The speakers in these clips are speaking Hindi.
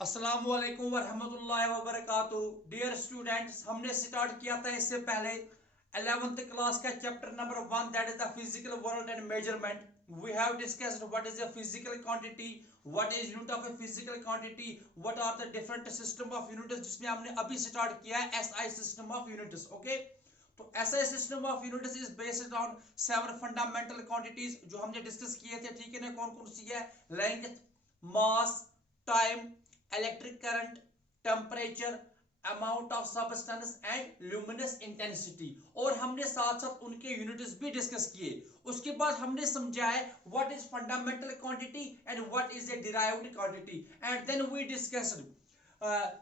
अस्सलामु अलैकुम वरहमतुल्लाहि वबरकातुहू। डियर स्टूडेंट्स, हमने स्टार्ट किया था इससे पहले 11th क्लास का chapter number 1, that is the physical world and measurement. We have discussed what is a physical quantity, what is unit of a physical quantity, what are the different system of units, जिसमें हमने अभी स्टार्ट किया है SI system of units. Okay, तो SI system of units is based on 7 fundamental quantities जो हमने डिस्कस किए थे। ठीक है ना, कौन कौन सी है? Length, mass, time, electric current, temperature, amount of substance and luminous intensity. और हमने साथ साथ उनके यूनिट्स भी डिस्कस किए। उसके बाद हमने समझा है what is fundamental quantity and what is a derived quantity, and then we discussed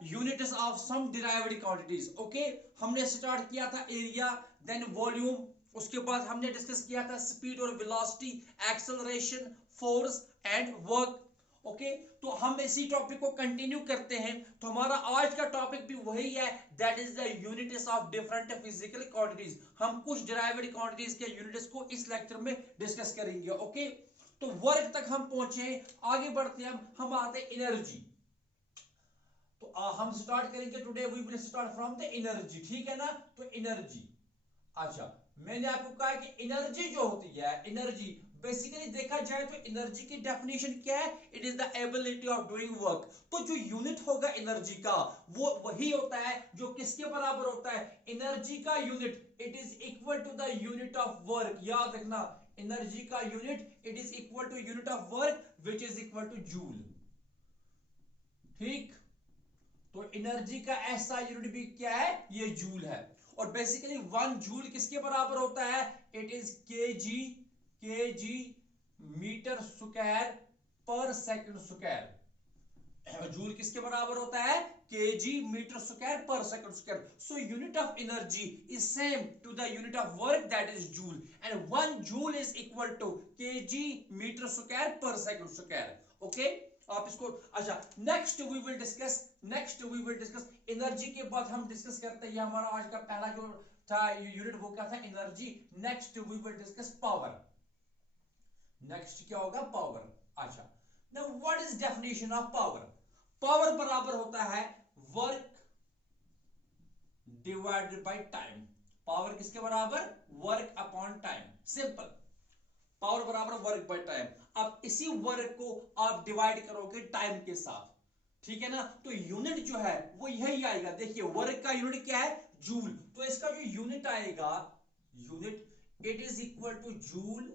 units of some derived quantities. Okay, हमने स्टार्ट किया था एरिया, देन वॉल्यूम, उसके बाद हमने डिस्कस किया था स्पीड और velocity, acceleration, force and work. Okay, तो हम इसी टॉपिक को कंटिन्यू करते हैं। तो हमारा आज का टॉपिक भी वही है, that is the units of different physical quantities. हम कुछ डिराइव्ड क्वांटिटीज के यूनिट्स को इस लेक्चर में डिस्कस करेंगे। ओके, तो वर्क तक हम पहुंचे, आगे बढ़ते हैं। हम आते हैं एनर्जी। तो हम स्टार्ट करेंगे today, we will start from the energy. ठीक है ना, तो एनर्जी। अच्छा, मैंने आपको कहा कि एनर्जी जो होती है, एनर्जी बेसिकली देखा जाए तो एनर्जी की डेफिनेशन क्या है? It is the ability of doing work. तो जो यूनिट होगा एनर्जी का, वो वही होता है जो किसके बराबर होता है? एनर्जी का unit it is equal to the unit of work. याद रखना, एनर्जी का unit it is equal to unit of work which is equal to joule. ठीक, तो एनर्जी का ऐसा यूनिट भी क्या है? ये जूल है। और बेसिकली 1 जूल किसके बराबर होता है? It is KG metre square per second square. Joule किसके बराबर होता है? KG metre square per second square. So unit of energy is same to the unit of work, that is joule, and 1 joule is equal to KG metre square per second square. Okay, आप इसको, अच्छा, next we will discuss energy के बाद हम डिस्कस करते हैं, हमारा आज का पहला जो था यूनिट वो क्या था? Energy. Next we will discuss power. Next क्या होगा? पावर। अच्छा, now what is definition of power? Power बराबर होता है work divided by time. Power किसके बराबर? Work upon time. Simple, power बराबर वर्क बाय टाइम। अब इसी वर्क को आप डिवाइड करोगे टाइम के साथ। ठीक है ना, तो यूनिट जो है वो यही आएगा। देखिए, वर्क का यूनिट क्या है? जूल। तो इसका जो यूनिट आएगा, unit it is equal to joule,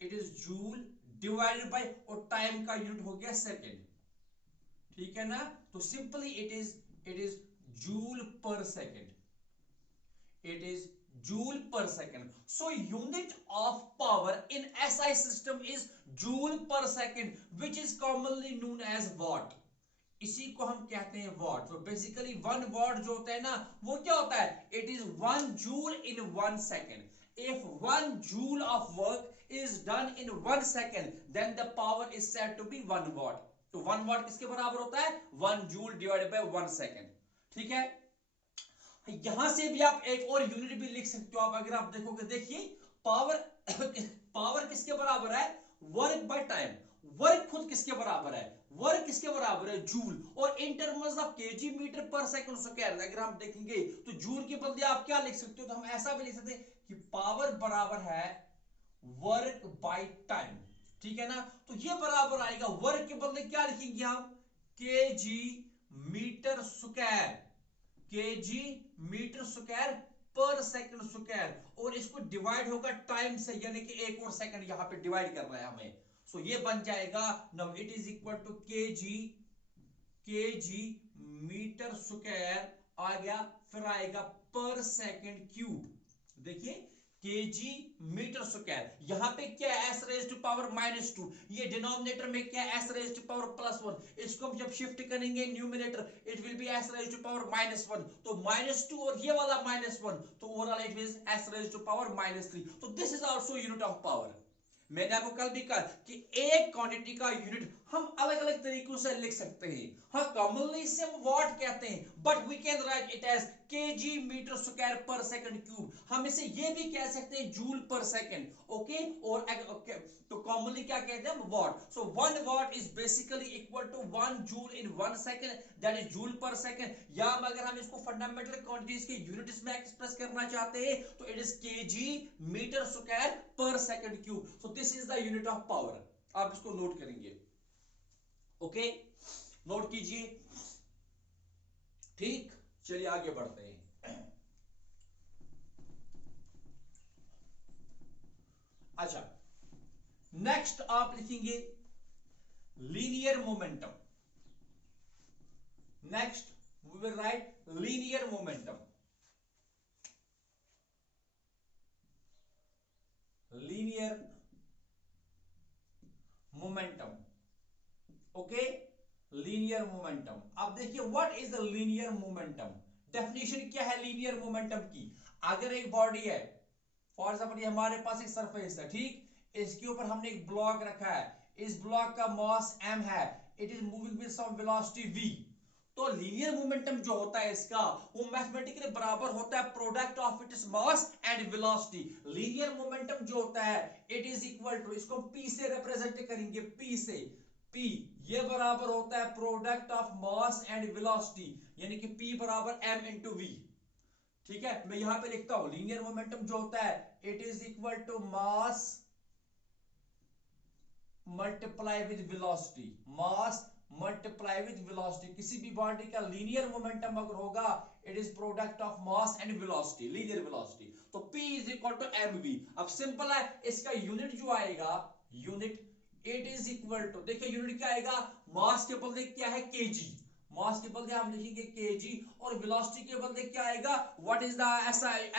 it is joule divided bye, और टाइम का यूनिट हो गया सेकेंड। ठीक है ना, तो सिंपली इट इज जूल पर second. It is joule per second. So unit of power in SI system is joule per second, which is commonly known as watt. इसी को हम कहते हैं watt. So basically 1 watt जो होता है ना, वो क्या होता है? It is 1 joule in 1 second. If 1 joule of work is done in 1 second, then the power is said to be 1 watt. तो 1 watt किसके बराबर होता है? 1 joule divided by 1 second. ठीक है, यहां से भी आप एक और यूनिट भी लिख सकते हो। आप अगर आप देखोगे, देखिए, पावर पावर किसके बराबर है? Work by time. वर्क खुद किसके बराबर है? वर्क किसके बराबर है? जूल। और in terms of K G metre per second square अगर हम देखेंगे तो जूल के बदले आप क्या लिख सकते हो? तो हम ऐसा भी लिख सकते हैं कि पावर बराबर है वर्क बाय टाइम। ठीक है ना, तो ये बराबर आएगा, वर्क के बदले क्या लिखेंगे हम? KG metre square, KG metre square per second square, और इसको डिवाइड होगा टाइम से, यानी कि 1 और सेकंड यहां पे डिवाइड कर रहा है हमें। सो ये बन जाएगा, now it is equal to KG metre square आ गया, फिर आएगा पर सेकंड क्यूब। देखिए, केजी मीटर स्क्वायर, यहां पे क्या है? S raise to power -2। ये डिनोमिनेटर में क्या है? S raise to power +1। इसको हम जब शिफ्ट करेंगे numerator, it will be s raise to power -1। तो -2 और ये वाला -1, तो overall it means s raise to power -3। तो this is also unit of power. मैंने आपको कल भी कहा कि एक क्वांटिटी का यूनिट हम अलग अलग तरीकों से लिख सकते हैं। हाँ, कॉमनली इसे हम वॉट कहते हैं, but we can write it as kg metre square per second cube. हम इसे ये भी कह सकते हैं जूल पर सेकंड, ओके। और तो कॉमनली क्या कहते हैं, watt. So 1 watt is basically equal to 1 joule in 1 second, that is joule per second. या अगर हम इसको फंडामेंटल क्वांटिटीज के यूनिट्स में एक्सप्रेस करना चाहते हैं तो it is kg metre square per second cube. So this is the unit of power. आप इसको नोट करेंगे, ओके, नोट कीजिए। ठीक, चलिए आगे बढ़ते हैं। अच्छा, नेक्स्ट आप लिखेंगे linear momentum. Next we will write linear momentum. Linear momentum, okay, linear momentum. अब देखिए what is the linear momentum. Definition क्या है लीनियर मोमेंटम की। अगर एक बॉडी है, फॉर एग्जांपल ये हमारे पास एक सरफेस है, ठीक, इसके ऊपर हमने एक ब्लॉक रखा है, इस ब्लॉक का मास m है, it is moving with some velocity v। तो लीनियर मोमेंटम जो होता है इसका, वो मैथमेटिकली बराबर होता है product of its mass and velocity. Linear momentum जो होता है इट इज इक्वल टू, इसको p से रिप्रेजेंट करेंगे, p से, p ये बराबर होता है product of mass and velocity, यानी कि p बराबर m इंटू v। ठीक है, मैं यहां पे लिखता हूं लीनियर मोमेंटम जो होता है it is equal to mass multiply with velocity, mass multiply with velocity. किसी भी बॉडी का लीनियर मोमेंटम अगर होगा it is product of mass and velocity, linear velocity. तो p is equal to mv। अब सिंपल है, इसका यूनिट जो आएगा, unit it is equal to, देखिए यूनिट क्या आएगा, मास के बदले क्या है kg, मास के बदले हम लिखेंगे kg, और वेलोसिटी के बदले क्या आएगा, what is the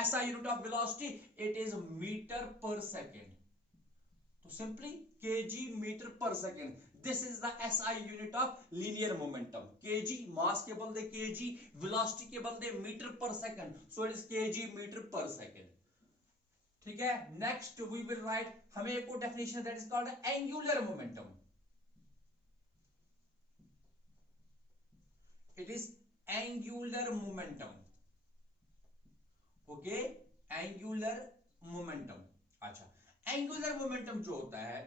SI unit of velocity, it is meter per second. तो simply kg meter per second, this is the SI unit of linear momentum. kg mass के बदले kg, वेलोसिटी के बदले meter per second, so it is kg meter per second. ठीक है, नेक्स्ट वी विल राइट, हमें एक और definition that is called angular momentum. It is angular momentum, okay, angular momentum. अच्छा, एंगुलर मोमेंटम जो होता है,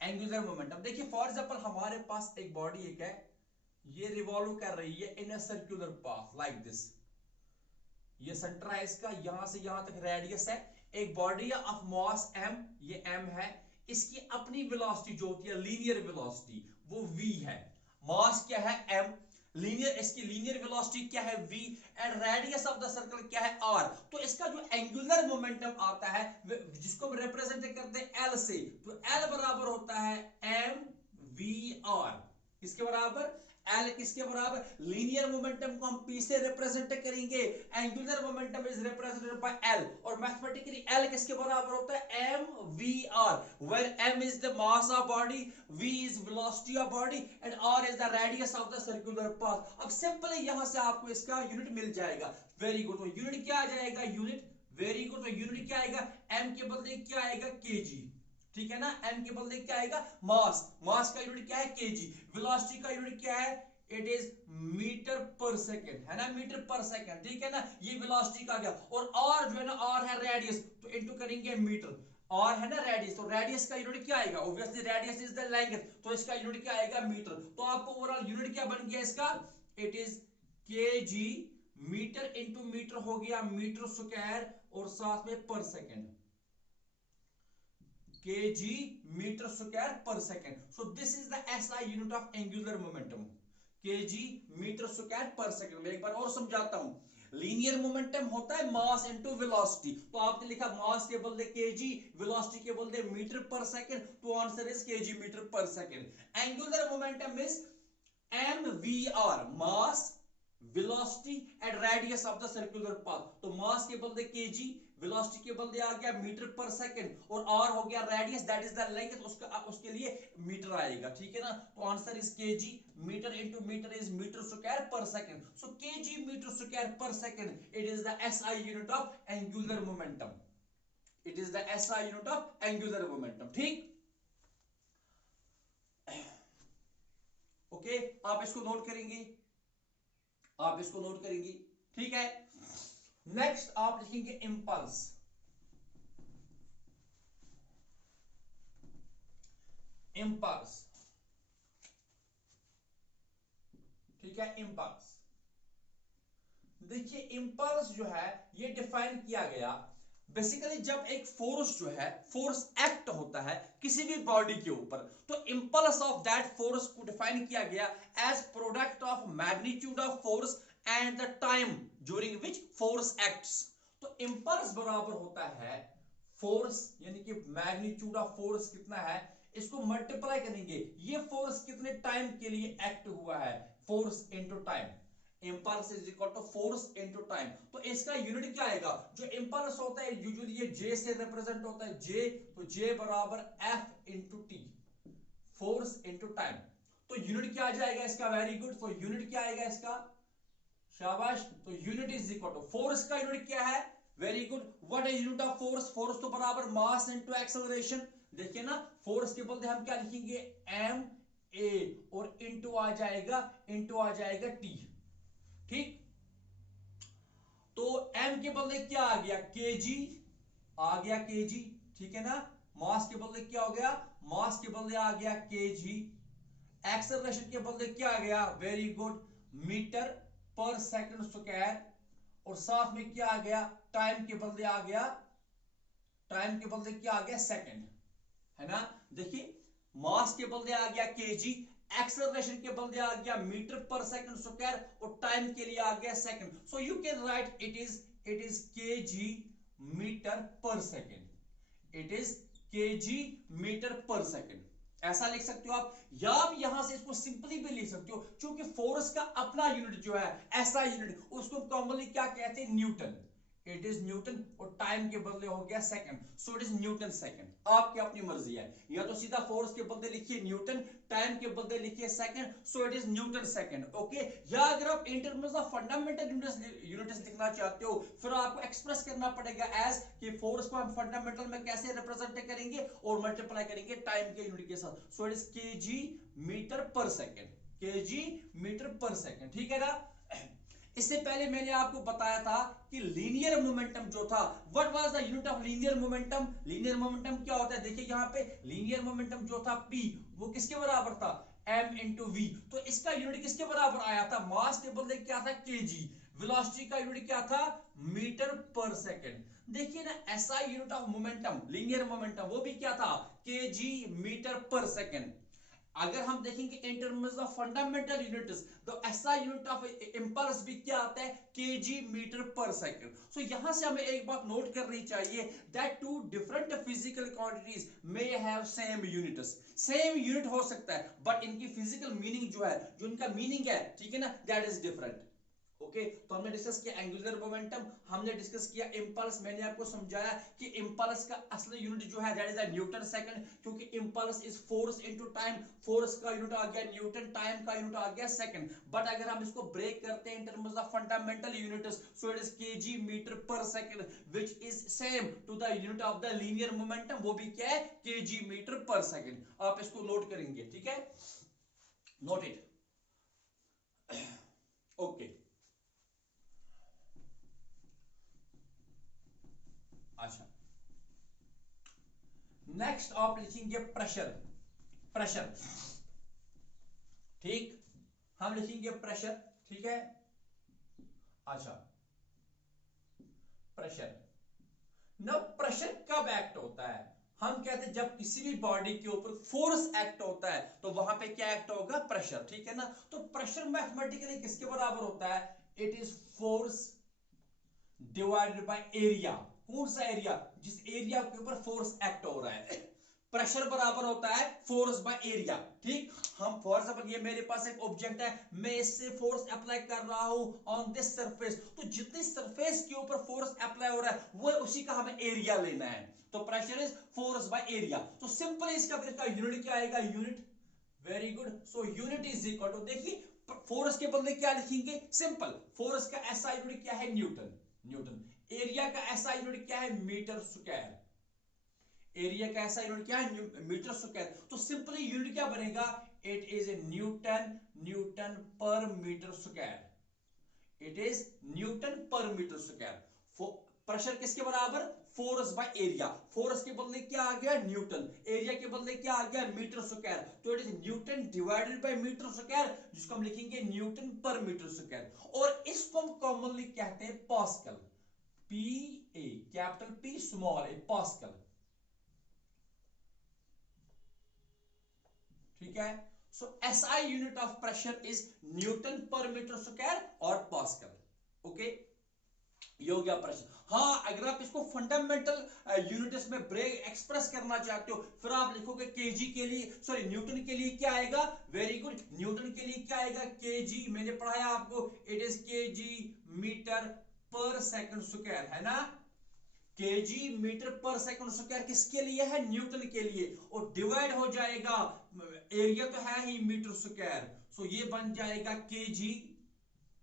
एंगुलर मोमेंटम देखिए फॉर एग्जांपल हमारे पास एक बॉडी एक है, ये रिवॉल्व कर रही है in a circular path like this. ये सेंटर है इसका, यहां से यहां तक रेडियस है, एक बॉडी ऑफ मास m, ये m है, इसकी अपनी वेलोसिटी जो होती है लीनियर वेलोसिटी वो v है। मास क्या है m, लीनियर, इसकी लीनियर वेलोसिटी क्या है v, and radius of the circle क्या है r। तो इसका जो एंगुलर मोमेंटम आता है जिसको हम रिप्रेजेंट करते हैं l से, तो l बराबर होता है mvr। किसके बराबर, L किसके बराबर, लीनियर मोमेंटम को हम P से रिप्रेजेंट करेंगे, angular momentum is represented bye L, और मैथमेटिकली L किसके बराबर होता है mvr, where m is the mass of body, v is velocity of body and r is the radius of the circular path। अब सिंपली यहां से आपको इसका यूनिट मिल जाएगा। वेरी गुड, तो यूनिट क्या आ जाएगा, यूनिट, वेरी गुड, तो यूनिट क्या आएगा, m के बदले क्या आएगा kg, ठीक है ना, m के बदले क्या आएगा मास, मास का यूनिट क्या है kg, वेलोसिटी का यूनिट क्या है, it is meter per second, है ना, मीटर पर सेकंड, ठीक है ना, ये वेलोसिटी का गया। और r जो है ना, r है रेडियस, तो इनटू करेंगे मीटर, r है ना रेडियस, तो रेडियस का यूनिट क्या आएगा, obviously radius is the length, तो इसका यूनिट क्या आएगा मीटर। तो आपको ओवरऑल यूनिट क्या बन गया इसका, it is kg, meter into meter हो गया मीटर स्क्वायर, और साथ में per second, kg metre square per second. So this is the SI unit of angular momentum, kg metre square per second. मैं एक बार और समझाता हूं, लीनियर मोमेंटम होता है मास इनटू वेलोसिटी, तो आपने लिखा मास के बदले kg, वेलोसिटी के बदले मीटर पर सेकंड, तो answer is kg meter per second. Angular momentum is mvr, mass, velocity and radius of the circular path. तो मास के बदले kg, वेलोसिटी के बदले आ गया मीटर पर सेकंड, और r हो गया radius, that is the length, उसके लिए मीटर आएगा, ठीक है ना। तो answer is kg, meter into meter is meter square per second, so kg metre square per second, it is the SI unit of angular momentum, it is the SI unit of angular momentum. ठीक, आप इसको नोट करेंगे, आप इसको नोट करेंगे, ठीक है। नेक्स्ट आप लिखेंगे इंपल्स, इंपल्स, ठीक है, इंपल्स। देखिए इंपल्स जो है ये डिफाइन किया गया बेसिकली जब एक फोर्स जो है फोर्स एक्ट होता है किसी भी बॉडी के ऊपर, तो इंपल्स ऑफ दैट फोर्स को डिफाइन किया गया as product of magnitude of force and the time during which force acts. तो इंपल्स बराबर होता है फोर्स, यानी कि मैग्नीट्यूड ऑफ फोर्स कितना है, इसको मल्टीप्लाई करेंगे, ये फोर्स कितने टाइम के लिए एक्ट हुआ है, force into time. Impulse is equal to force into time. तो इसका यूनिट क्या आएगा, जो इंपल्स होता है यूजुअली ये जे से रिप्रेजेंट होता है, जे, तो जे बराबर F into T, force into time. तो यूनिट क्या आ जाएगा इसका, वेरी गुड, तो यूनिट क्या आएगा इसका, शाबाश, तो unit is equal to, force का यूनिट क्या है, very good, what is unit of force, force तो बराबर मास इनटू एक्सेलरेशन। देखिए ना फोर्स के बदले हम क्या लिखेंगे, एम ए, और इनटू आ जाएगा टी, ठीक। तो m के बदले क्या आ गया, केजी आ गया, केजी, ठीक है ना। मास के बदले क्या हो गया, मास के बदले आ गया केजी। एक्सेलरेशन के बदले क्या आ गया, very good, metre per second square. और साथ में क्या आ गया, टाइम के बदले आ गया, टाइम के बदले क्या आ गया, सेकंड, है ना। देखिए मास के बदले आ गया केजी, एक्सेलरेशन के बदले आ गया मीटर पर सेकंड स्क्वायर, और टाइम के लिए आ गया second. So you can write it is KG metre per second, it is KG metre per second, ऐसा लिख सकते हो आप, या आप यहां से इसको सिंपली भी लिख सकते हो, क्योंकि फोर्स का अपना यूनिट जो है ऐसा यूनिट, उसको कॉमनली क्या कहते हैं, न्यूटन, इट इज न्यूटन, और टाइम के बदले हो गया second, so it is newton second. आपकी अपनी मर्जी है, या तो सीधा फोर्स के बदले लिखिए न्यूटन, टाइम के बदले लिखिए second, so it is newton second, okay. या अगर आप इन टर्म्स ऑफ फंडामेंटल यूनिट्स लिखना चाहते हो, फिर आपको एक्सप्रेस करना पड़ेगा एज कि फोर्स को हम फंडामेंटल में कैसे रिप्रेजेंट करेंगे और मल्टीप्लाई करेंगे टाइम के यूनिट के साथ, so it is KG metre per second, KG metre per second, ठीक है ना। इससे पहले मैंने आपको बताया था कि लीनियर मोमेंटम जो था, what was the unit of linear momentum, linear momentum क्या होता है, देखिए यहां पे लीनियर मोमेंटम जो था p, वो किसके बराबर था, m इंटू वी। तो इसका यूनिट किसके बराबर आया था, मास के बदले क्या था, kg, वेलोसिटी का यूनिट क्या था, मीटर पर सेकंड। देखिए ना ऐसा unit of momentum, linear momentum, वो भी क्या था, kg मीटर पर सेकंड। अगर हम देखेंगे in terms of fundamental units, तो ऐसा यूनिट ऑफ इंपल्स भी क्या आता है, KG metre per second. So यहां से हमें एक बात नोट करनी चाहिए, that two different physical quantities may have same units, same unit हो सकता है बट इनकी फिजिकल मीनिंग जो है, जो इनका मीनिंग है, ठीक है ना, दैट इज डिफरेंट, ओके। तो हमने डिस्कस किया एंगुलर मोमेंटम, हमने डिस्कस किया इंपल्स, मैंने आपको समझाया कि इंपल्स का असली यूनिट जो है दैट इज न्यूटन सेकंड, क्योंकि impulse is force into time, force का यूनिट आ गया न्यूटन, टाइम का यूनिट आ गया सेकंड। बट अगर हम इसको ब्रेक करते हैं in terms of fundamental units, so it is KG metre per second, which is same to the unit of the linear momentum, वो भी क्या है, केजी मीटर पर सेकंड। आप इसको नोट करेंगे, ठीक है, नोट इट, ओके। अच्छा, नेक्स्ट आप लिखेंगे प्रेशर, प्रेशर, ठीक, हम लिखेंगे प्रेशर, ठीक है। अच्छा, प्रेशर, ना प्रेशर कब एक्ट होता है, हम कहते हैं जब किसी भी बॉडी के ऊपर फोर्स एक्ट होता है तो वहां पे क्या एक्ट होगा, प्रेशर, ठीक है ना। तो प्रेशर मैथमेटिकली किसके बराबर होता है, it is force divided by area. कौन सा एरिया, जिस एरिया के ऊपर फोर्स एक्ट हो रहा है, प्रेशर बराबर होता है फोर्स बाय एरिया, ठीक। हम फॉर एग्जांपल ये मेरे पास एक ऑब्जेक्ट है, मैं इससे फोर्स अप्लाई कर रहा हूं ऑन दिस सरफेस, तो जितनी सरफेस के ऊपर फोर्स अप्लाई हो रहा है वो उसी का हमें एरिया लेना है, तो pressure is force by area. तो सिंपली इसका यूनिट क्या आएगा, unit, very good, so unit is equal to, देखिए फोर्स के बदले क्या लिखेंगे, सिंपल, फोर्स का ऐसा यूनिट क्या है, न्यूटन, न्यूटन, एरिया का ऐसा यूनिट क्या है, मीटर स्क्वायर, एरिया का ऐसा यूनिट क्या है, मीटर स्क्वायर। तो सिंपली यूनिट क्या बनेगा, it is a Newton per meter square. It is Newton per meter square. Pressure किसके बराबर? Force by area. फोर्स के बदले क्या आ गया? न्यूटन. एरिया के बदले क्या आ गया? Metre square. तो it is newton divided by metre square, जिसको हम लिखेंगे न्यूटन पर मीटर स्क्वायर. और इसको हम कॉमनली कहते हैं pascal. P A capital P small A pascal. ठीक है. सो SI unit of pressure is newton per metre square और पास्कल. ओके, ये हो गया प्रेशर. हाँ, अगर आप इसको फंडामेंटल यूनिट्स में ब्रेक एक्सप्रेस करना चाहते हो, फिर आप लिखोगे केजी के लिए, सॉरी न्यूटन के लिए क्या आएगा? Very good. न्यूटन के लिए क्या आएगा? केजी. मैंने पढ़ाया आपको, it is KG metre per second square, है ना. KG metre per second square किसके लिए है? न्यूटन के लिए. और डिवाइड हो जाएगा, एरिया तो है ही मीटर स्क्वायर, सो ये बन जाएगा केजी.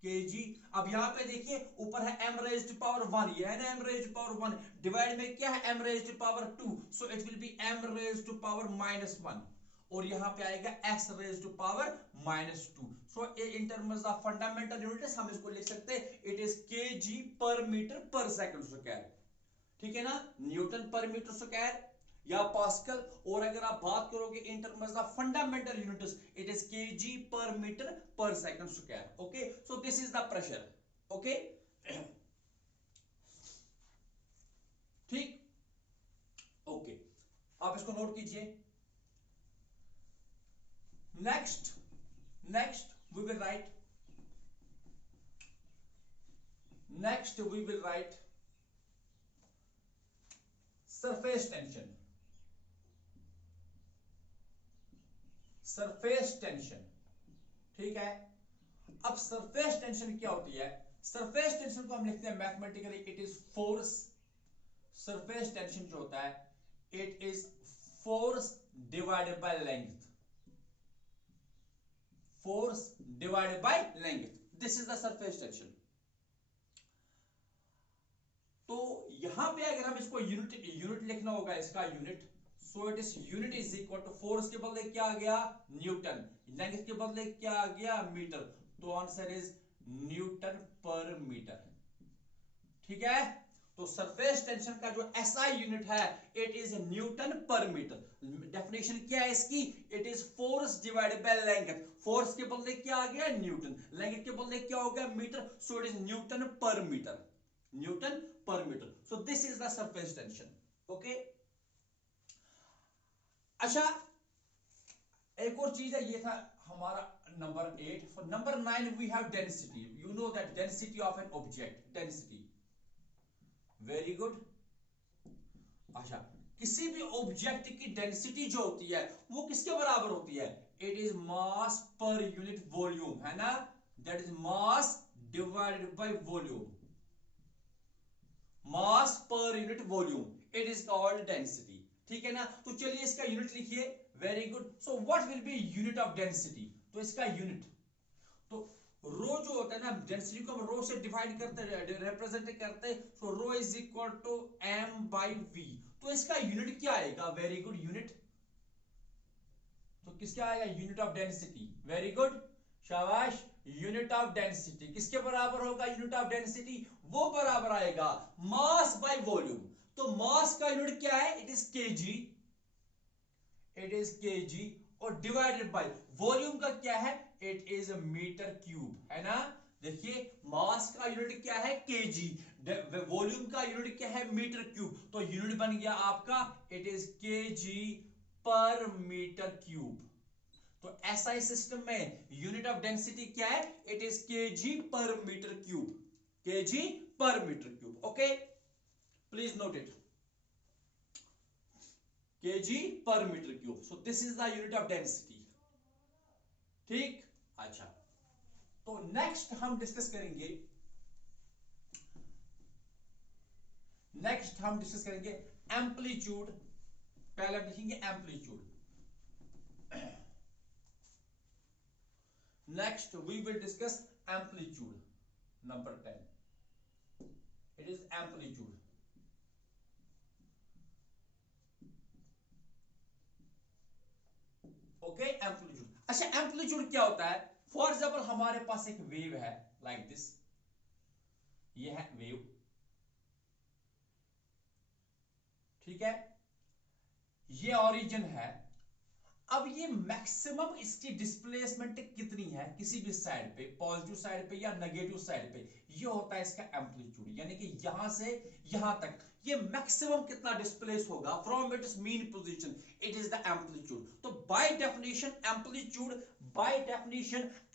अब यहां पे देखिए ऊपर है m रेज्ड पावर 1, ये है ना m रेज्ड पावर 1. डिवाइड में क्या है? m raised power 2, so it will B m raised power -1. और यहां पे आएगा s raised power -2. So in terms of fundamental units हम इसको लिख सकते हैं, it is KG per meter per second square. ठीक है ना, न्यूटन पर मीटर स्क्वायर या पास्कल. और अगर आप बात करोगे in terms of fundamental units, it is KG per meter per second square. Okay, so this is the pressure. Okay, ठीक. ओके, आप इसको नोट कीजिए. Next we will write surface tension. ठीक है. अब सरफेस टेंशन क्या होती है? सरफेस टेंशन को हम लिखते हैं mathematically, it is force. Surface tension जो होता है, it is force divided by length. Force divided by length, this is the surface tension. तो यहां पे अगर हम इसको यूनिट लिखना होगा, इसका unit, so it is unit is equal to force के बदले क्या आ गया? न्यूटन. लेंथ के बदले क्या आ गया? मीटर. तो answer is newton per metre. ठीक है. तो सरफेस टेंशन का जो SI यूनिट है, it is newton per metre. Definition क्या है इसकी? It is force divided by length. Force के बदले क्या आ गया? न्यूटन. लेंथ के बदले क्या हो गया? Meter. So it is newton per meter. Newton per meter. So this is the surface tension. Okay. अच्छा, एक और चीज है, ये था हमारा number 8. For number 9 we have density. You know that density of an object. Density, very good. अच्छा, किसी भी ऑब्जेक्ट की डेंसिटी जो होती है, वो किसके बराबर होती है? It is mass per unit volume, है ना. That is mass divided by volume. Mass per unit volume, it is called density. ठीक है ना. तो चलिए इसका यूनिट लिखिए. Very good. So what will be unit of density? तो इसका यूनिट, तो रो जो होता है ना, डेंसिटी को हम रो से डिवाइड करते हैं, रिप्रेजेंट करते हैं. So rho is equal to m by v. तो इसका यूनिट क्या आएगा? Very good. यूनिट तो किसका आएगा? Unit of density. Very good, शाबाश. यूनिट ऑफ डेंसिटी किसके बराबर होगा? यूनिट ऑफ डेंसिटी वो बराबर आएगा मास बाय वॉल्यूम. तो मास का यूनिट क्या है? It is KG. It is KG. और डिवाइडेड बाय वॉल्यूम का क्या है? इट इज मीटर क्यूब, है ना. देखिए, मास का यूनिट क्या है? केजी. वॉल्यूम का यूनिट क्या है? Metre cube. तो यूनिट बन गया आपका, it is KG per metre cube. तो SI सिस्टम में यूनिट ऑफ डेंसिटी क्या है? It is KG per metre cube. Kg per metre cube. Okay, please note it. Kg per metre cube. So this is the unit of density. ठीक. अच्छा, तो नेक्स्ट हम डिस्कस करेंगे, एम्पलीट्यूड. पहले हम लिखेंगे amplitude. Next we will discuss amplitude. Number 10, it is amplitude. Okay, amplitude. अच्छा, एम्पलीट्यूड क्या होता है? फॉर एग्जाम्पल हमारे पास एक वेव है लाइक दिस, ये है वेव, ठीक है, ये ओरिजिन है। अब ये मैक्सिमम इसकी डिस्प्लेसमेंट कितनी है किसी भी साइड पे, पॉजिटिव साइड पे या नेगेटिव साइड पे, ये होता है इसका एम्पलीट्यूड। यानी कि यहां से यहां तक ये मैक्सिमम कितना डिस्प्लेस होगा from its mean position, it is the amplitude. तो by definition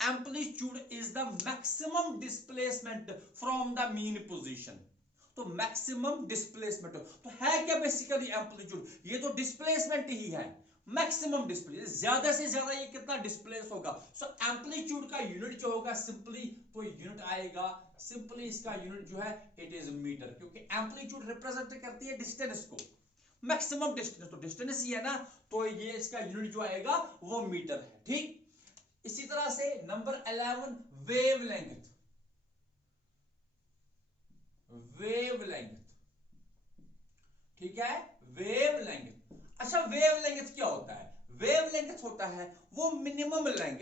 amplitude is the maximum displacement from the mean position. तो मैक्सिमम डिस्प्लेसमेंट तो है क्या बेसिकली एम्पलीट्यूड? ये तो डिस्प्लेसमेंट ही है, मैक्सिमम डिस्प्लेस, ज्यादा से ज्यादा ये कितना डिस्प्लेस होगा। सो एम्पलीट्यूड का यूनिट जो होगा सिंपली, तो यूनिट आएगा सिंपली, इसका यूनिट जो है इट इज मीटर, क्योंकि एम्पलीट्यूड रिप्रेजेंट करती है डिस्टेंस को, मैक्सिमम डिस्टेंस, तो डिस्टेंस ही है ना, तो ये इसका यूनिट जो आएगा वो मीटर है। ठीक, इसी तरह से नंबर 11 वेवलेंथ। वेवलेंथ, ठीक है, वेवलेंथ। अच्छा, वेवलेंथ क्या होता है? वेवलेंथ होता है वो minimum length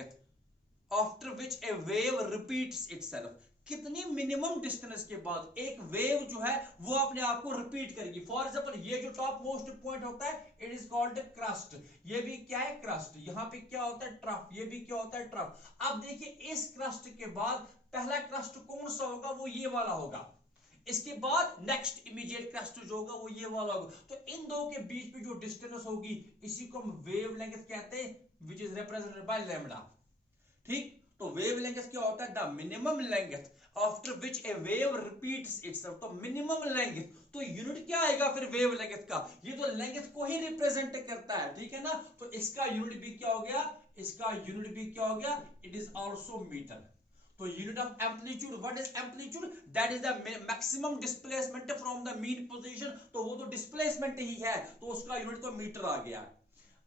after which A wave repeats itself. कितनी मिनिमम डिस्टेंस के बाद एक वेव जो है वो अपने आप को रिपीट करेगी। फॉर एग्जांपल ये जो टॉप मोस्ट पॉइंट होता है इट इज कॉल्ड क्रस्ट, ये भी क्या है क्रस्ट, यहां पे क्या होता है ट्रफ, ये भी क्या होता है ट्रफ। अब देखिए इस क्रस्ट के बाद पहला क्रस्ट कौन सा होगा? वो ये वाला होगा। इसके बाद नेक्स्ट इमीडिएट क्रस्ट जो होगा वो ये वाला होगा। तो इन दो के बीच में जो डिस्टेंस होगी इसी को हम वेवलेंथ कहते हैं, which is represented by lambda. ठीक, तो वेवलेंथ क्या होता है? The minimum length after which A wave repeats itself. तो मिनिमम लेंथ, तो यूनिट क्या आएगा फिर वेवलेंथ का? ये तो लेंथ को ही रिप्रेजेंट करता है, ठीक है ना। तो इसका यूनिट भी क्या हो गया? इसका यूनिट भी क्या हो गया? It is also metre. तो unit of amplitude, what is amplitude? That is the maximum displacement from the mean position. तो वो तो डिस्प्लेसमेंट ही है, तो उसका यूनिट तो मीटर आ गया।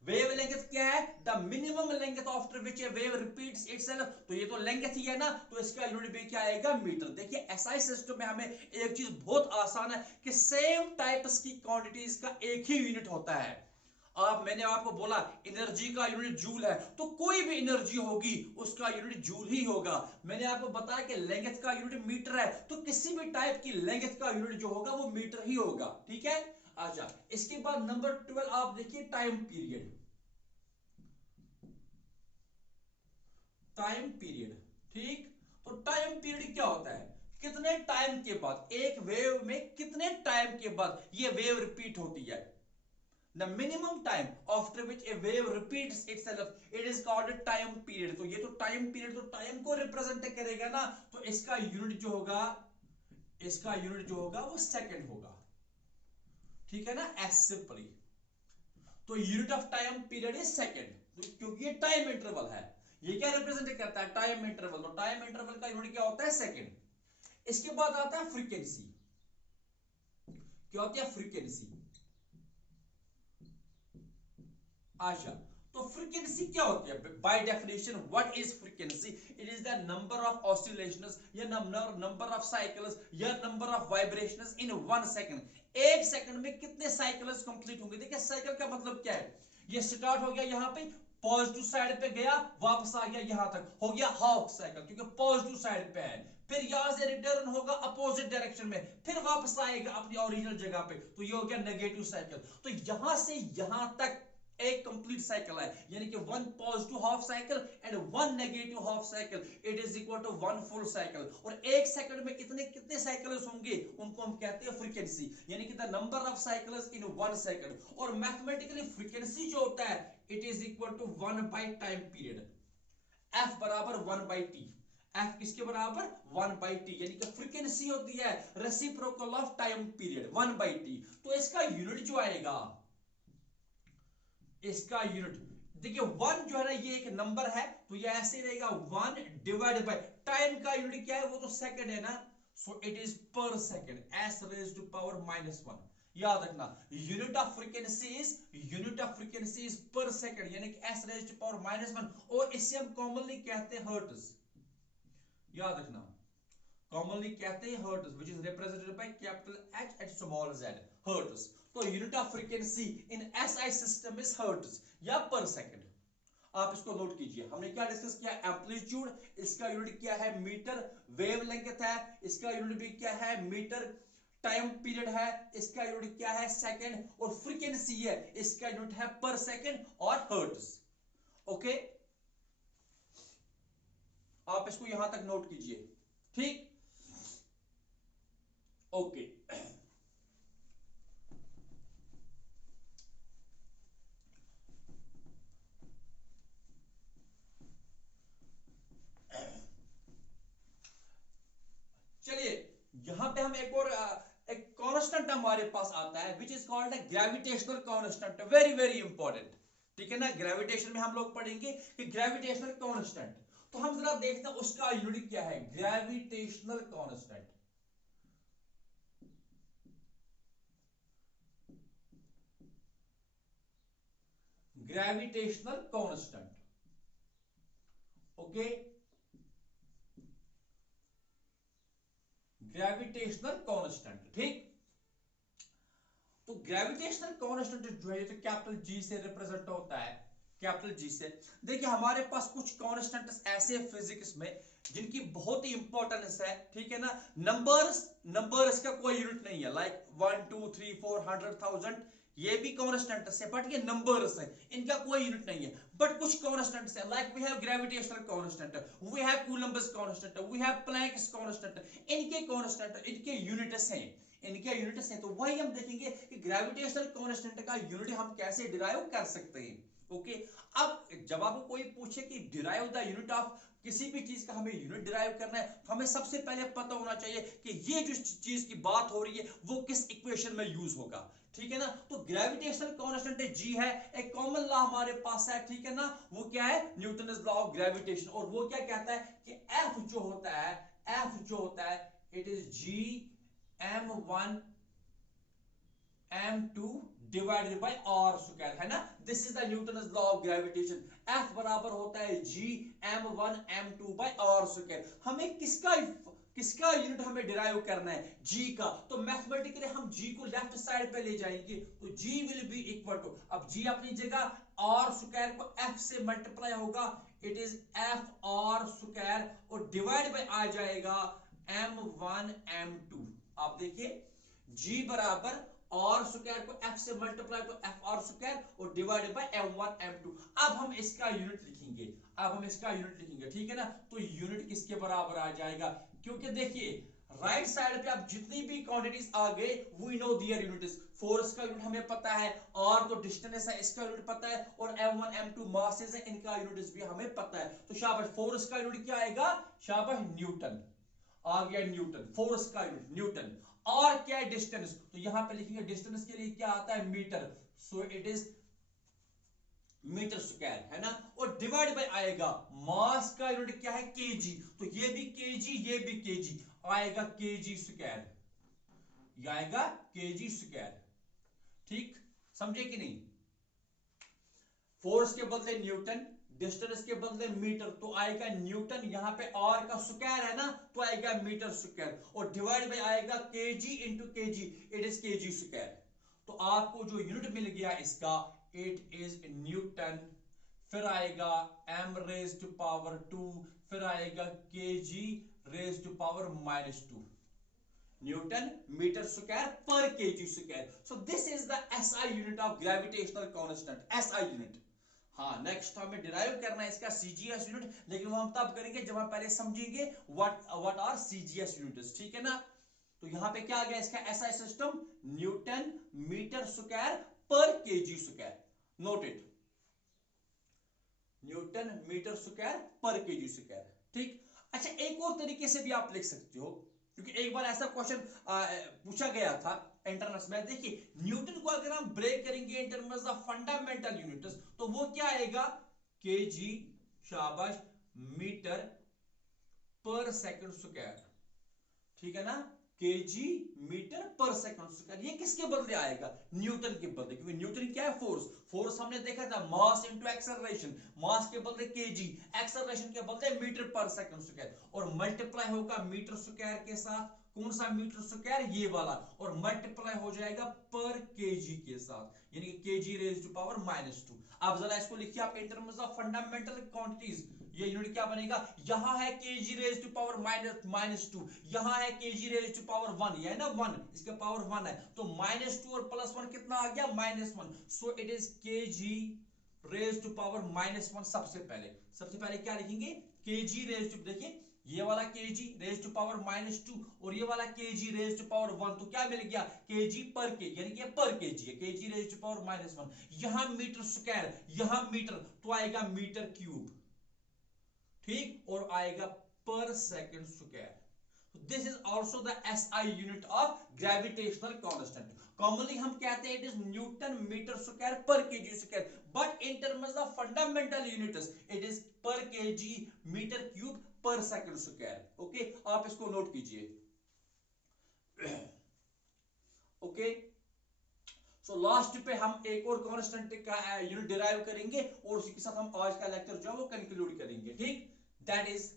वेवलेंथ क्या है? The minimum length after which A wave repeats itself. तो ये तो लेंथ ही है ना, तो इसका यूनिट भी क्या आएगा? मीटर। देखिए एसआई सिस्टम में हमें एक चीज बहुत आसान है कि सेम टाइप्स की क्वांटिटीज का एक ही यूनिट होता है। मैंने आपको बोला एनर्जी का यूनिट जूल है, तो कोई भी एनर्जी होगी उसका यूनिट जूल ही होगा। मैंने आपको बताया कि लेंथ का यूनिट मीटर है, तो किसी भी टाइप की लेंथ का यूनिट जो होगा वो मीटर ही होगा, ठीक है। अच्छा, इसके बाद नंबर 12 आप देखिए टाइम पीरियड। टाइम पीरियड, ठीक, तो टाइम पीरियड क्या होता है? कितने टाइम के बाद एक वेव में, कितने टाइम के बाद ये वेव रिपीट होती है। The minimum time after which a wave repeats itself, it is called a time period। तो ये तो टाइम पीरियड, तो टाइम को रिप्रेजेंट करेगा ना, तो इसका यूनिट जो होगा, इसका यूनिट जो होगा वो सेकंड होगा, ठीक है ना, एस सिंपली। तो unit of time period is second, क्योंकि ये टाइम इंटरवल है। ये क्या रिप्रेजेंट करता है? Time interval. तो टाइम इंटरवल का यूनिट क्या होता है? सेकंड। इसके बाद आता है फ्रीक्वेंसी। क्या होती है? फ्रीक्वेंसी। आशा, तो फ्रीक्वेंसी क्या होती है? By definition what is frequency? It is the number of oscillations या नंबर ऑफ साइकिल्स या number of vibrations in 1 second. एक सेकंड में कितने साइकिल्स कंप्लीट होंगे? देखिए साइकिल का मतलब क्या है? ये स्टार्ट हो गया यहाँ पे, पॉजिटिव साइड पे गया, वापस आ गया यहां तक, हो गया हाफ साइकिल, क्योंकि पॉजिटिव साइड पे है। फिर यहां से रिटर्न होगा अपोजिट डायरेक्शन में, फिर वापस आएगा अपनी ओरिजिनल जगह पे, तो ये हो गया नेगेटिव साइकिल। तो यहां से यहां तक एक कंप्लीट साइकिल है, यानी कि 1 positive half cycle and 1 negative half cycle, it is equal to 1 full cycle. और एक सेकंड में इतने कितने साइकिल्स होंगे उनको हम कहते हैं फ्रीक्वेंसी, यानी कि the number of cycles in 1 second. और मैथमेटिकली फ्रीक्वेंसी जो होता है it is equal to 1 by time period, f बराबर 1 बाय t। f किसके बराबर? 1 बाय t, यानी कि फ्रीक्वेंसी होती है reciprocal of time period 1 by t। तो इसका यूनिट जो आएगा, इसका यूनिट देखिए 1 जो है ना ये एक नंबर है, तो ये ऐसे रहेगा 1 डिवाइडेड बाय टाइम का यूनिट क्या है? वो तो सेकंड है ना, so it is per second, s raised to power -1। याद रखना unit of frequency is per second, यानी कि s रेज्ड टू पावर -1, और इसे हम कॉमनली कहते हैं हर्ट्ज। याद रखना कॉमनली कहते हैं hertz, which is represented by capital H and small z, hertz. तो unit of frequency in SI system is hertz या पर सेकंड। आप इसको नोट कीजिए। हमने क्या डिस्कस किया, एम्पलीट्यूड, इसका यूनिट क्या है मीटर, वेवलेंथ है, इसका यूनिट भी क्या है मीटर, टाइम पीरियड है, इसका यूनिट क्या है सेकंड, और फ्रीक्वेंसी है, इसका यूनिट है पर सेकंड और हर्ट्ज। ओके, आप इसको यहां तक नोट कीजिए, ठीक। ओके, चलिए यहां पे हम एक और एक कांस्टेंट हमारे पास आता है which is called gravitational constant, very very important. ठीक है ना, ग्रेविटेशन में हम लोग पढ़ेंगे कि ग्रेविटेशनल कांस्टेंट, तो हम जरा देखते हैं उसका यूनिट क्या है, gravitational constant. Gravitational constant, okay, gravitational constant, ठीक। तो ग्रेविटेशनल कांस्टेंट जो है तो कैपिटल जी से रिप्रेजेंट होता है, कैपिटल जी से। देखिए हमारे पास कुछ कांस्टेंट्स ऐसे हैं फिजिक्स में जिनकी बहुत ही इंपॉर्टेंस है, ठीक है ना। नंबर्स का कोई यूनिट नहीं है, लाइक 1 2 3 4 100,000, ये भी कांस्टेंट्स है बट ये नंबर्स है, इनका कोई यूनिट नहीं है। बट कुछ कांस्टेंट्स है, like we have gravitational constant, we have Coulomb's constant, we have Planck's constant, इनके कांस्टेंट, इनके यूनिट्स हैं, इनके यूनिट्स हैं। तो वही हम देखेंगे कि ग्रेविटेशनल कांस्टेंट का यूनिट हम कैसे डिराइव कर सकते हैं। ओके, अब जब आपको कोई पूछे कि डिराइव द यूनिट ऑफ किसी भी चीज का, हमें यूनिट डिराइव करना है, तो हमें सबसे पहले पता होना चाहिए कि ये जो चीज की बात हो रही है वो किस इक्वेशन में यूज होगा, ठीक है ना। तो ग्रेविटेशनल कांस्टेंट जी है, एक कॉमन लॉ हमारे पास है, ठीक है ना, वो क्या है, न्यूटन लॉ ऑफ ग्रेविटेशन। और वो क्या कहता है कि एफ जो होता है, एफ जो होता है, it is G m1 m2 divided by r square, है ना। This is the Newton law of gravitation. F बराबर होता है g m1 m2 bye r square. हमें किसका यूनिट हमें डिराइव करना है, g का। तो मैथमेटिकली हम g को लेफ्ट साइड पे ले जाएंगे, तो g will be equal to, अब g अपनी जगह, r स्क्वायर को f से मल्टीप्लाई होगा, it is f r square, और डिवाइड बाय आ जाएगा m1 m2। आप देखिए g बराबर और स्क्वायर को f से मल्टीप्लाई तो f और स्क्वायर, और डिवाइडेड बाय m1 m2। अब हम इसका यूनिट लिखेंगे, ठीक है ना। तो यूनिट किसके बराबर आ जाएगा, क्योंकि देखिए राइट साइड पे अब जितनी भी क्वांटिटीज आ गए we know their units. Force का यूनिट हमें पता है, और तो डिस्टेंस है इसका यूनिट पता है, और m1 m2 मासेस है, इनका यूनिट्स भी हमें पता है। तो शाबाश, फोर्स का यूनिट क्या आएगा, शाबाश न्यूटन आ गया, न्यूटन फोर्स का यूनिट न्यूटन। और क्या है डिस्टेंस, तो यहां पे लिखेंगे डिस्टेंस के लिए क्या आता है meter, so it is meter square, है ना। और डिवाइड बाय आएगा, मास का यूनिट क्या है केजी, तो ये भी केजी ये भी केजी, आएगा केजी स्क्वायर, ये आएगा केजी स्क्वायर, ठीक, समझे कि नहीं। फोर्स के बदले न्यूटन, डिस्टेंस के बदले मीटर, तो आएगा न्यूटन, यहां पे आर का स्क्वायर है ना, तो आएगा मीटर स्क्वायर, और डिवाइड बाय आएगा KG into KG, it is KG square. तो आपको जो यूनिट मिल गया इसका, इट इज न्यूटन, फिर आएगा m रेज टू पावर 2, फिर आएगा kg raise to power -2 newton metre square per kg square. So this is the SI unit of gravitational constant, SI unit. हाँ, नेक्स्ट हमें डिराइव करना है इसका CGS यूनिट, लेकिन वो हम तब करेंगे जब हम पहले समझेंगे व्हाट आर CGS यूनिट्स, ठीक है ना। तो यहां पे क्या आ गया इसका SI system, newton metre square per kg square, note it, newton metre square per kg square, ठीक। अच्छा, एक और तरीके से भी आप लिख सकते हो, क्योंकि एक बार ऐसा क्वेश्चन पूछा गया था इंटरनेट में। देखिए न्यूटन को अगर हम ब्रेक करेंगे इन टर्म्स ऑफ फंडामेंटल यूनिट्स, तो वो क्या आएगा, केजी, शाबाश, मीटर पर सेकंड स्क्वायर, ठीक है ना, KG metre per second square. ये किसके बदले आएगा, न्यूटन के बदले, क्योंकि न्यूटन क्या है, फोर्स। फोर्स हमने देखा था मास इनटू एक्सेलरेशन, मास के बदले केजी, एक्सेलरेशन के बदले मीटर पर सेकंड स्क्वायर, और मल्टीप्लाई होगा मीटर स्क्वायर के साथ, कौन सा मीटर स्क्वायर, ये वाला, और मल्टीप्लाई हो जाएगा पर केजी के साथ, यानी कि केजी रेज टू पावर -2। अब जरा इसको लिखिए आप इन टर्म्स ऑफ फंडामेंटल क्वांटिटीज, ये यूनिट क्या बनेगा, यहां है केजी रेज टू पावर -2, यहां है केजी रेज टू पावर 1, ये है ना 1, इसका पावर 1 है, तो -2 और +1 कितना आ गया, -1। So it is KG raise to power -1। सबसे पहले क्या लिखेंगे, केजी रेज टू, देखिए ये वाला kg रेज टू पावर -2 और ये वाला kg रेज टू पावर 1, तो क्या मिल गया, kg पर के, यानी कि पर kg है, kg रेज टू पावर -1। यहां मीटर स्क्वायर, यहां मीटर, तो आएगा मीटर क्यूब, ठीक, और आएगा per second square. This is also the SI unit of gravitational constant. Commonly हम कहते हैं it is newton metre square per kg square, but in terms of fundamental units it is per kg metre cube per second square. Okay, आप इसको नोट कीजिए। ओके, सो लास्ट पे हम एक और कांस्टेंट का यूनिट डिराइव करेंगे और उसी के साथ हम आज का लेक्चर जो है वो कंक्लूड करेंगे, ठीक। That is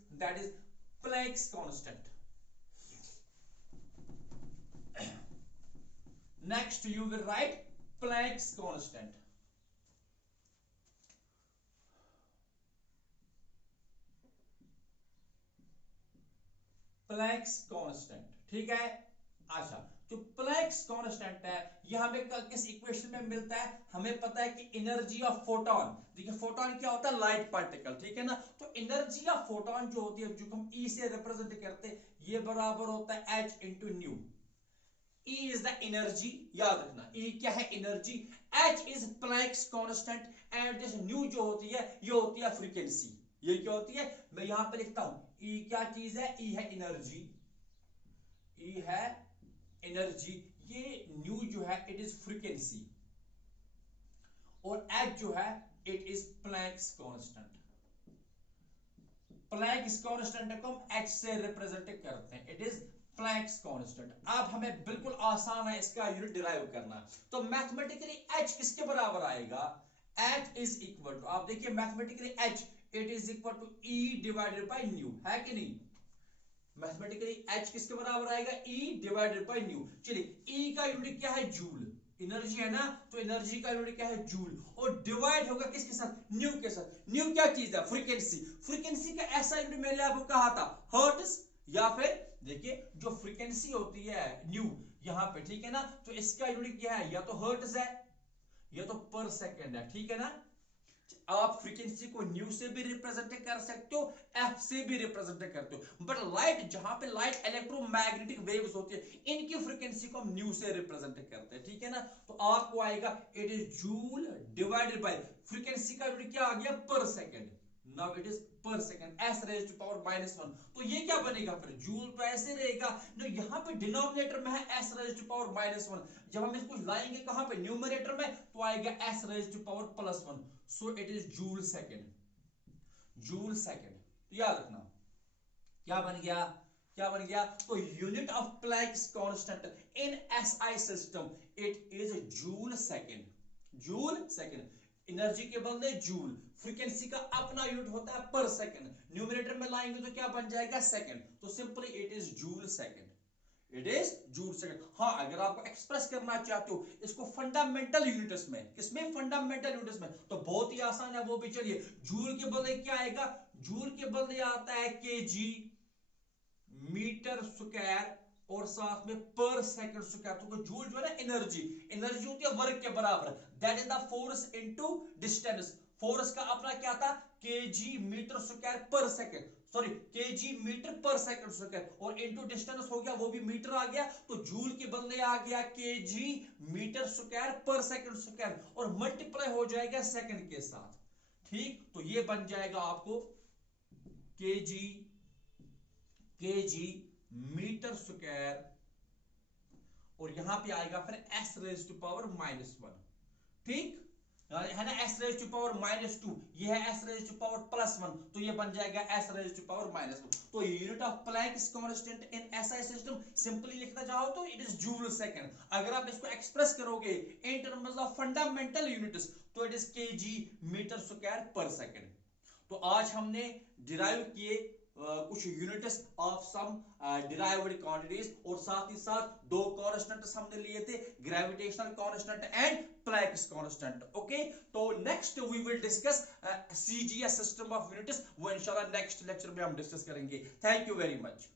Planck's constant. Next you will write Planck's constant. Planck's constant, ठीक है। अच्छा, जो Planck's constant है ये हमें किस इक्वेशन में मिलता है, हमें पता है कि एनर्जी ऑफ फोटोन, देखिए फोटोन क्या होता है, लाइट पार्टिकल, ठीक है ना। तो एनर्जी ऑफ फोटोन जो होती है, जो हम E से रिप्रेजेंट करते हैं, ये बराबर होता है H into new. E is the energy, याद रखना E क्या है, energy, H is Planck's constant and this nu जो होती है ये होती है फ्रीक्वेंसी। ये क्या होती है, मैं यहां पे लिखता हूं, E क्या चीज है, E है एनर्जी, E है एनर्जी, ये nu जो है इट इज फ्रीक्वेंसी, और H जो है it is Planck's constant। Planck's constant को हम H से रिप्रेजेंट करते हैं, इट इज Planck's constant। अब हमें बिल्कुल आसान है इसका यूनिट डिराइव करना, तो मैथमेटिकली H किसके बराबर आएगा, H इज इक्वल टू, आप देखिए mathematically H it is equal to E divided by nu, है कि नहीं। मैथमेटिकली H किसके बराबर आएगा, E डिवाइडेड बाय न्यू। चलिए E का यूनिट क्या है, जूल, एनर्जी है ना, तो एनर्जी का यूनिट क्या है, जूल, और डिवाइड होगा किसके साथ, न्यू के साथ। न्यू क्या चीज है, फ्रीक्वेंसी। फ्रीक्वेंसी का ऐसा यूनिट मैंने आपको कहा था हर्ट्ज, या फिर देखिए जो फ्रीक्वेंसी होती है न्यू यहां पे, ठीक है ना, तो इसका यूनिट क्या है, या तो हर्ट्ज है या तो पर सेकंड है, ठीक है ना। आप फ्रीक्वेंसी को न्यू से भी रिप्रेजेंट कर सकते हो, एफ से भी रिप्रेजेंट करते हो, बट लाइट, जहां पे लाइट इलेक्ट्रोमैग्नेटिक वेव्स होती है इनकी फ्रीक्वेंसी को हम न्यू से रिप्रेजेंट करते हैं, ठीक है ना। तो आपको आएगा it is joule divided by frequency का यूनिट क्या आ गया, per second. Now it is per second, s raise to power -1, तो ये क्या बनेगा फिर, जूल तो ऐसे रहेगा जो यहां पे डिनोमिनेटर में है s रेज टू पावर -1, जब हम इसको लाएंगे कहां पे, न्यूमरेटर में, तो आएगा s raise to power +1। So it is joule second, joule second. तो याद रखना क्या बन गया, क्या बन गया, तो unit of Planck's constant in SI system it is joule second, joule second. Energy के बदले जूल, फ्रीक्वेंसी का अपना यूनिट होता है पर सेकंड, न्यूमरेटर में लाएंगे तो क्या बन जाएगा, सेकंड, तो simply it is joule second, it is joule second. हाँ, अगर आपको एक्सप्रेस करना चाहते हो इसको फंडामेंटल यूनिट्स में, किसमें, फंडामेंटल यूनिट्स में, तो बहुत ही आसान है, वो भी चलिए। जूल के बदले क्या आएगा, जूल के बदले आता है केजी मीटर स्क्वायर और साथ में पर सेकंड स्क्वायर। तो जूल जो है ना एनर्जी, एनर्जी होती है वर्क के बराबर, that is the force into distance. Force का अपना क्या था, KG metre square per second, sorry KG metre per second square, और इनटू डिस्टेंस हो गया, वो भी मीटर आ गया, तो जूल के बदले आ गया KG metre square per second square, और मल्टीप्लाई हो जाएगा सेकंड के साथ, ठीक। तो ये बन जाएगा आपको केजी, केजी मीटर स्क्वायर, और यहां पे आएगा फिर s रेज टू पावर -1, ठीक है ना, s रेज टू पावर -2, ये है s रेज टू पावर +1, तो ये बन जाएगा s रेज टू पावर -2। तो unit of Planck's constant in SI system simply लिखना चाहो तो इट इज जूल सेकंड। अगर आप इसको एक्सप्रेस करोगे in terms of fundamental units तो it is KG metre square per second. तो आज हमने डिराइव किए कुछ units of some derived quantities, और साथ ही साथ दो कांस्टेंट्स हमने लिए थे, gravitational constant and Planck's constant. Okay, तो next we will discuss CGS system of units, वो इंशाल्लाह नेक्स्ट लेक्चर में हम डिस्कस करेंगे। Thank you very much.